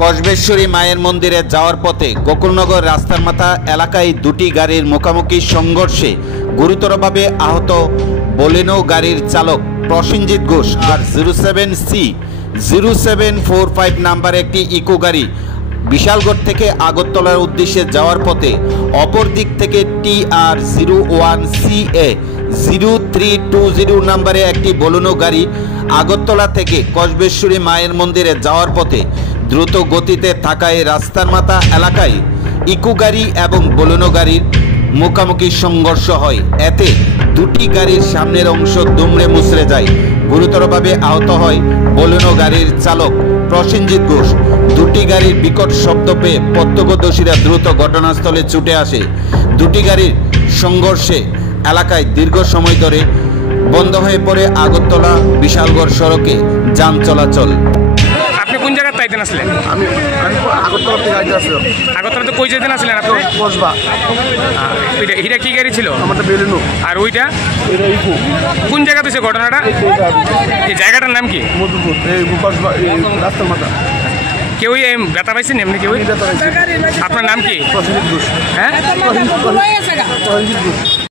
কসবেশ্বরী মায়ের মন্দিরে যাওয়ার পথে গোকুলনগর রাস্তার মাথা এলাকায় দুটি গাড়ির মুখোমুখি সংঘর্ষে গুরুতরভাবে আহত বোলেনো গাড়ির চালক প্রসেনজিৎ ঘোষ আর 07C0745 নাম্বার একটি ইকো গাড়ি বিশালগড় থেকে আগরতলার উদ্দেশ্যে যাওয়ার পথে অপর দিক থেকে TR01CA0320 নাম্বারে একটি বোলেনো গাড়ি আগরতলা থেকে কসবেশ্বরী মায়ের মন্দিরে যাওয়ার পথে দ্রুত গতিতে থাকায় রাস্তার মাথা এলাকায় ইকো গাড়ি এবং বোলেনো গাড়ির মুখোমুখি সংঘর্ষ হয়। এতে দুটি গাড়ির সামনের অংশ দুমড়ে মুচড়ে যায়। গুরুতরভাবে আহত হয় বোলেনো গাড়ির চালক প্রসেনজিৎ ঘোষ। দুটি গাড়ির বিকট শব্দ পেয়ে প্রত্যক্ষদর্শীরা দ্রুত ঘটনাস্থলে ছুটে আসে। দুটি গাড়ির সংঘর্ষে এলাকায় দীর্ঘ সময় ধরে বন্ধ হয়ে পড়ে আগরতলা বিশালগড় সড়কে যান চলাচল। আপনি কোন জায়গায় তাইতেন আসলেন? আমি আগরতলা থেকে আইতে আসলাম। আগরতলাতে কই যেতেন আসলেন আপনি? কসবা। এটা কি গাড়ি ছিল? আমারটা বেলুনো। আর ওইটা এটা ইকো। কোন জায়গাতে হয়েছে ঘটনাটা? এই জায়গাটার নাম কি? মধুপুর। এই কসবা রাস্তার মাথা। কেউ ব্যথা পাইছেন এমনি কেউ? আপনার নাম কি? প্রসেনজিৎ ঘোষ। হ্যাঁ, প্রসেনজিৎ ঘোষ।